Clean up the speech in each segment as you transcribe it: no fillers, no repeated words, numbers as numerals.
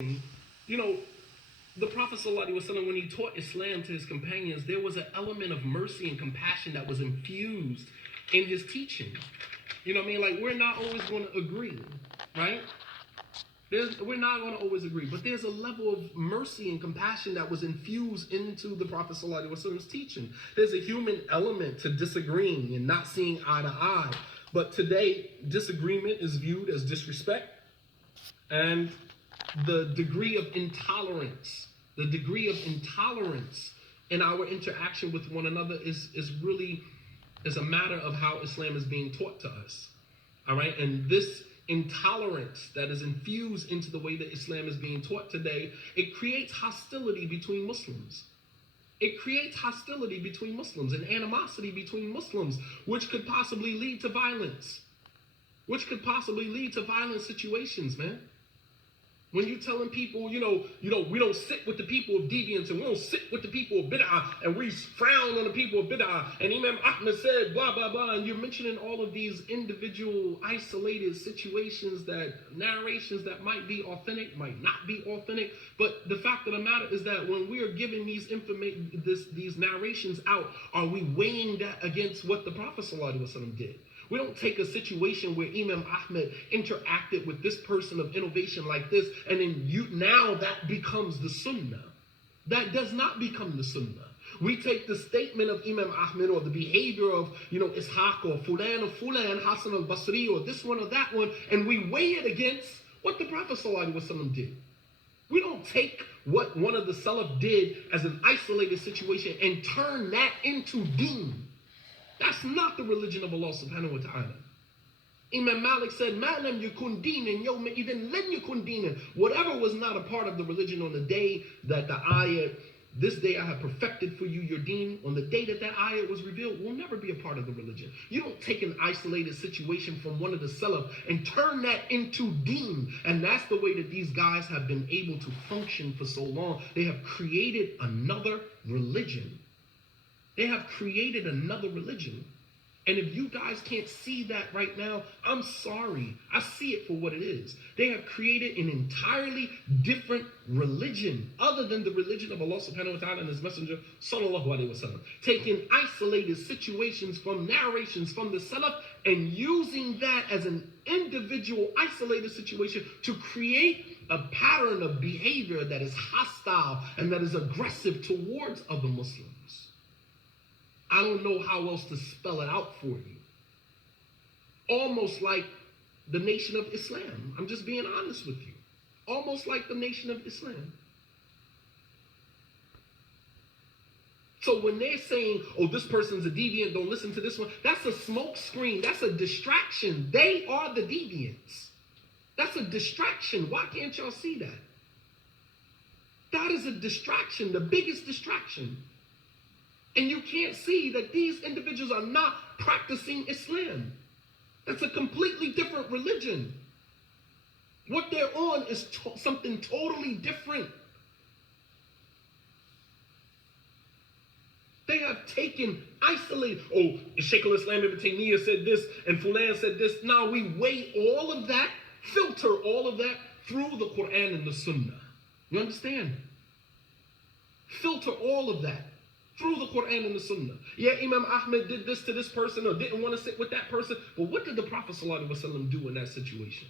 You know, the Prophet ﷺ, when he taught Islam to his companions, there was an element of mercy and compassion that was infused in his teaching. You know what I mean? Like, we're not always going to agree, right? We're not going to always agree, but there's a level of mercy and compassion that was infused into the Prophet ﷺ's teaching. There's a human element to disagreeing and not seeing eye to eye. But today, disagreement is viewed as disrespect, and the degree of intolerance in our interaction with one another is really a matter of how Islam is being taught to us. All right, and this intolerance that is infused into the way that Islam is being taught today, it creates hostility between Muslims. It creates hostility between Muslims and animosity between Muslims, which could possibly lead to violence, which could possibly lead to violent situations, man. When you're telling people, we don't sit with the people of deviance, and we don't sit with the people of bid'ah, and we frown on the people of bid'ah, and Imam Ahmed said blah, blah, blah, and you're mentioning all of these individual isolated situations, narrations that might be authentic, might not be authentic, but the fact of the matter is that when we are giving these narrations out, are we weighing that against what the Prophet ﷺ did? We don't take a situation where Imam Ahmed interacted with this person of innovation like this, and then now that becomes the sunnah. That does not become the sunnah. We take the statement of Imam Ahmed or the behavior of, Ishaq or Fulan, Hassan al-Basri, or this one or that one, and we weigh it against what the Prophet ﷺ did. We don't take what one of the Salaf did as an isolated situation and turn that into deen. That's not the religion of Allah subhanahu wa ta'ala. Imam Malik said, مَا لَمْ يَكُنْ دِينًا يَوْمَئِذٍ لَنْ يَكُنْ دِينًا. Whatever was not a part of the religion on the day that the ayat, this day I have perfected for you your deen, on the day that ayat was revealed, will never be a part of the religion. You don't take an isolated situation from one of the Salaf and turn that into deen. And that's the way that these guys have been able to function for so long. They have created another religion. They have created another religion. And if you guys can't see that right now, I'm sorry. I see it for what it is. They have created an entirely different religion other than the religion of Allah subhanahu wa ta'ala and His Messenger sallallahu alaihi wasallam. Taking isolated situations from narrations from the Salaf and using that as an individual isolated situation to create a pattern of behavior that is hostile and that is aggressive towards other Muslims. I don't know how else to spell it out for you. Almost like the Nation of Islam. I'm just being honest with you. Almost like the Nation of Islam. So when they're saying, oh, this person's a deviant, don't listen to this one, that's a smoke screen. That's a distraction. They are the deviants. That's a distraction. Why can't y'all see that? That is a distraction, the biggest distraction. And you can't see that these individuals are not practicing Islam. That's a completely different religion. What they're on is something totally different. They have taken, isolated, oh, Shaykh al-Islam Ibn Taymiyyah said this, and Fulan said this. Now we weigh all of that, filter all of that through the Quran and the Sunnah. You understand? Filter all of that through the Quran and the Sunnah. Yeah, Imam Ahmed did this to this person or didn't want to sit with that person. But what did the Prophet ﷺ do in that situation?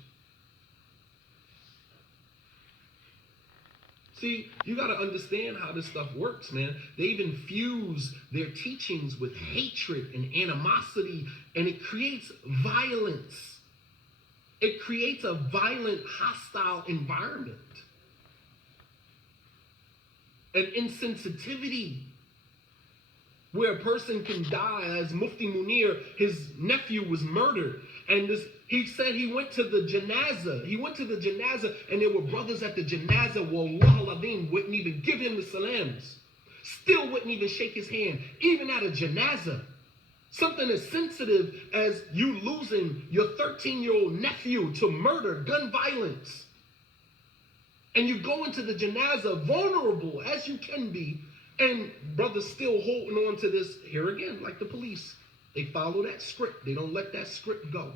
See, you got to understand how this stuff works, man. They've infused their teachings with hatred and animosity, and it creates violence. It creates a violent, hostile environment. An insensitivity where a person can die. As Mufti Munir, his nephew was murdered. And he said he went to the janazah. He went to the janazah and there were brothers at the janazah. Wallah al-Azim wouldn't even give him the salams. Still wouldn't even shake his hand. Even at a janazah. Something as sensitive as you losing your 13-year-old nephew to murder, gun violence. And you go into the janazah vulnerable as you can be. And brothers still holding on to this, here again, like the police. They follow that script. They don't let that script go.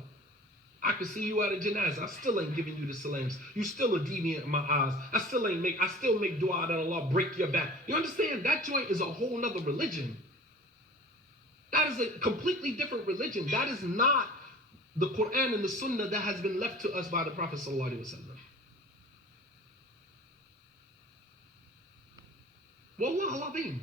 I can see you at a janazah. I still ain't giving you the salams. You still a deviant in my eyes. I still make dua that Allah break your back. You understand? That joint is a whole nother religion. That is a completely different religion. That is not the Quran and the Sunnah that has been left to us by the Prophet sallallahu alaihi wasallam. Wallah al-azim.